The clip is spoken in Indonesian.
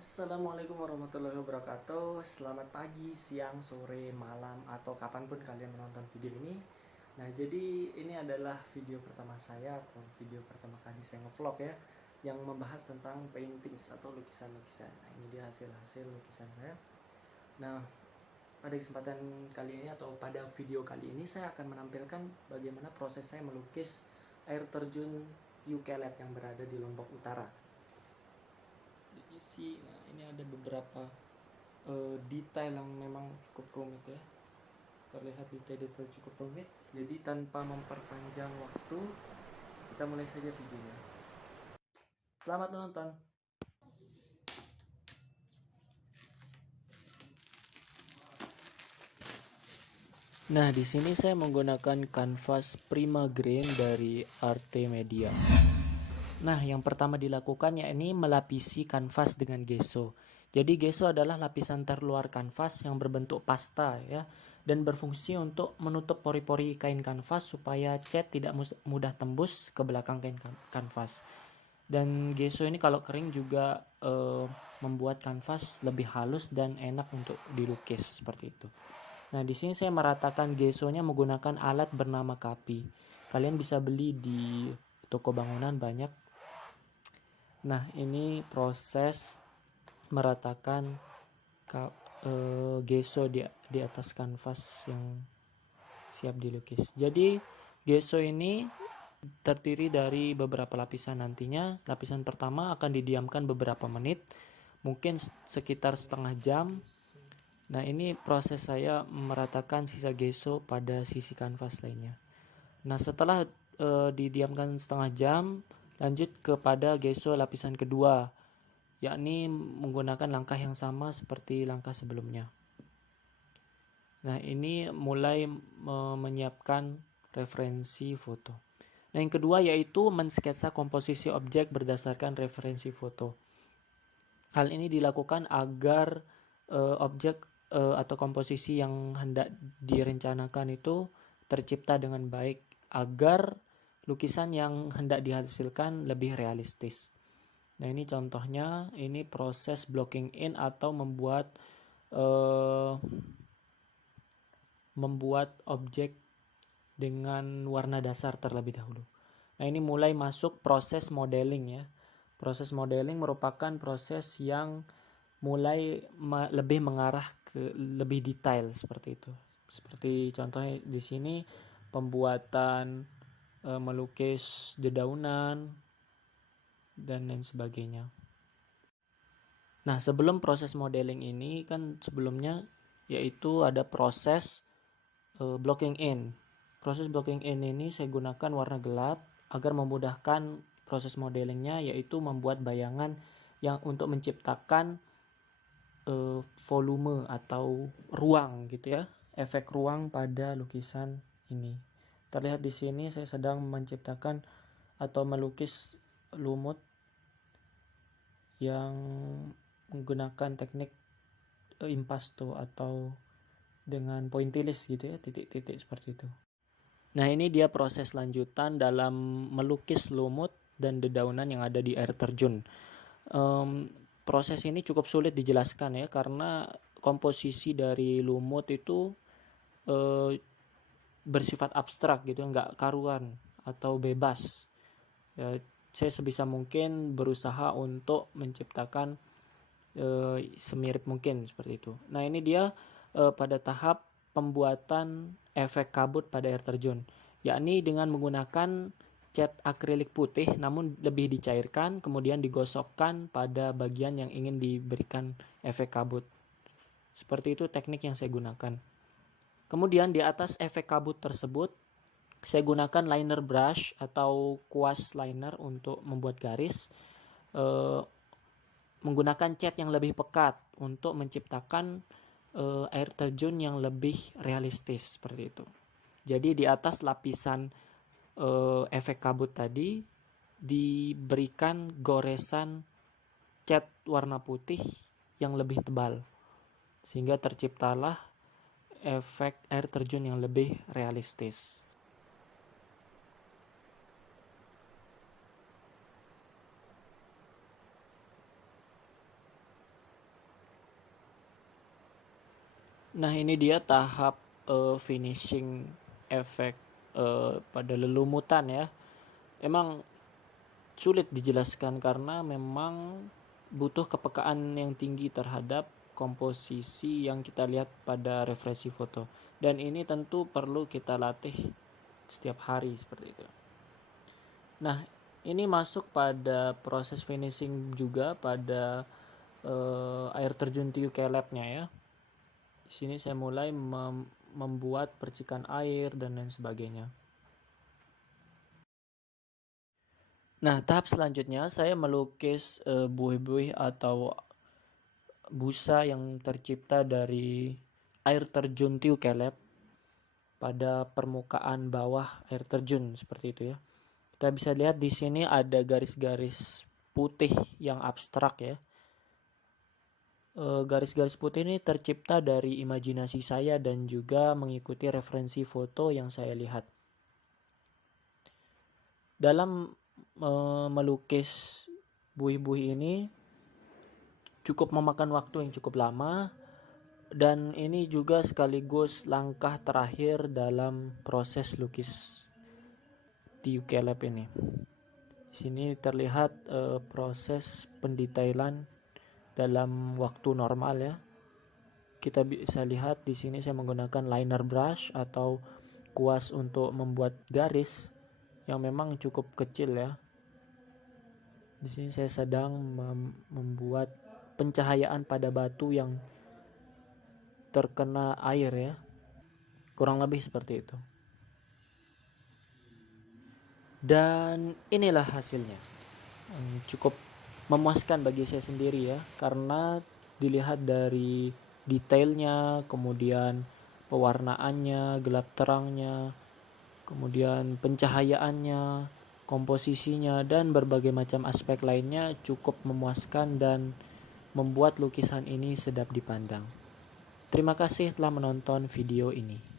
Assalamualaikum warahmatullahi wabarakatuh. Selamat pagi, siang, sore, malam, atau kapanpun kalian menonton video ini. Nah, jadi ini adalah video pertama saya atau video pertama kali saya ngevlog ya, yang membahas tentang paintings atau lukisan-lukisan. Nah, ini dia hasil-hasil lukisan saya. Nah, pada kesempatan kali ini atau pada video kali ini saya akan menampilkan bagaimana proses saya melukis air terjun Ukelep yang berada di Lombok Utara. Nah, ini ada beberapa detail yang memang cukup rumit ya, terlihat detail-detail cukup rumit. Jadi tanpa memperpanjang waktu, kita mulai saja videonya. Selamat menonton. Nah, di sini saya menggunakan kanvas Prima Green dari Arte Media. Nah, yang pertama dilakukan yakni melapisi kanvas dengan gesso. Jadi gesso adalah lapisan terluar kanvas yang berbentuk pasta ya, dan berfungsi untuk menutup pori-pori kain kanvas supaya cat tidak mudah tembus ke belakang kain kanvas. Dan gesso ini kalau kering juga membuat kanvas lebih halus dan enak untuk dilukis seperti itu. Nah, di sini saya meratakan gessonya menggunakan alat bernama kapi. Kalian bisa beli di toko bangunan banyak. Nah, ini proses meratakan gesso di atas kanvas yang siap dilukis. Jadi gesso ini terdiri dari beberapa lapisan nantinya. Lapisan pertama akan didiamkan beberapa menit, mungkin sekitar setengah jam. Nah, ini proses saya meratakan sisa gesso pada sisi kanvas lainnya. Nah, setelah didiamkan setengah jam, lanjut kepada gesso lapisan kedua, yakni menggunakan langkah yang sama seperti langkah sebelumnya. Nah, ini mulai menyiapkan referensi foto. Nah, yang kedua yaitu mensketsa komposisi objek berdasarkan referensi foto. Hal ini dilakukan agar objek atau komposisi yang hendak direncanakan itu tercipta dengan baik, agar lukisan yang hendak dihasilkan lebih realistis. Nah, ini contohnya, ini proses blocking in atau membuat objek dengan warna dasar terlebih dahulu. Nah, ini mulai masuk proses modeling ya. Proses modeling merupakan proses yang mulai lebih mengarah ke lebih detail seperti itu. Seperti contohnya di sini pembuatan melukis dedaunan dan lain sebagainya. Nah, sebelum proses modeling ini kan sebelumnya yaitu ada proses blocking in. Proses blocking in ini saya gunakan warna gelap agar memudahkan proses modelingnya, yaitu membuat bayangan yang untuk menciptakan volume atau ruang gitu ya, efek ruang pada lukisan ini. Terlihat di sini saya sedang menciptakan atau melukis lumut yang menggunakan teknik impasto atau dengan pointillis gitu ya, titik-titik seperti itu. Nah, ini dia proses lanjutan dalam melukis lumut dan dedaunan yang ada di air terjun. Proses ini cukup sulit dijelaskan ya, karena komposisi dari lumut itu bersifat abstrak gitu, nggak karuan atau bebas ya. Saya sebisa mungkin berusaha untuk menciptakan semirip mungkin seperti itu. Nah, ini dia pada tahap pembuatan efek kabut pada air terjun, yakni dengan menggunakan cat akrilik putih namun lebih dicairkan, kemudian digosokkan pada bagian yang ingin diberikan efek kabut. Seperti itu teknik yang saya gunakan. Kemudian di atas efek kabut tersebut saya gunakan liner brush atau kuas liner untuk membuat garis, menggunakan cat yang lebih pekat untuk menciptakan air terjun yang lebih realistis seperti itu. Jadi di atas lapisan efek kabut tadi diberikan goresan cat warna putih yang lebih tebal, sehingga terciptalah efek air terjun yang lebih realistis. Nah, ini dia tahap finishing efek pada lelumutan ya. Emang sulit dijelaskan karena memang butuh kepekaan yang tinggi terhadap komposisi yang kita lihat pada referensi foto. Dan ini tentu perlu kita latih setiap hari seperti itu. Nah, ini masuk pada proses finishing juga pada air terjun Tiu Kelebnya ya. Di sini saya mulai membuat percikan air dan lain sebagainya. Nah, tahap selanjutnya saya melukis buih-buih atau busa yang tercipta dari air terjun Tiu Keleb pada permukaan bawah air terjun seperti itu ya. Kita bisa lihat di sini ada garis-garis putih yang abstrak ya. Garis-garis putih ini tercipta dari imajinasi saya dan juga mengikuti referensi foto yang saya lihat. Dalam melukis buih-buih ini cukup memakan waktu yang cukup lama, dan ini juga sekaligus langkah terakhir dalam proses lukis Tiu Keleb ini. Di sini terlihat proses pendetailan dalam waktu normal ya. Kita bisa lihat di sini saya menggunakan liner brush atau kuas untuk membuat garis yang memang cukup kecil ya. Di sini saya sedang membuat pencahayaan pada batu yang terkena air ya. Kurang lebih seperti itu. Dan inilah hasilnya. Cukup memuaskan bagi saya sendiri ya, karena dilihat dari detailnya, kemudian pewarnaannya, gelap terangnya, kemudian pencahayaannya, komposisinya, dan berbagai macam aspek lainnya cukup memuaskan dan membuat lukisan ini sedap dipandang. Terima kasih telah menonton video ini.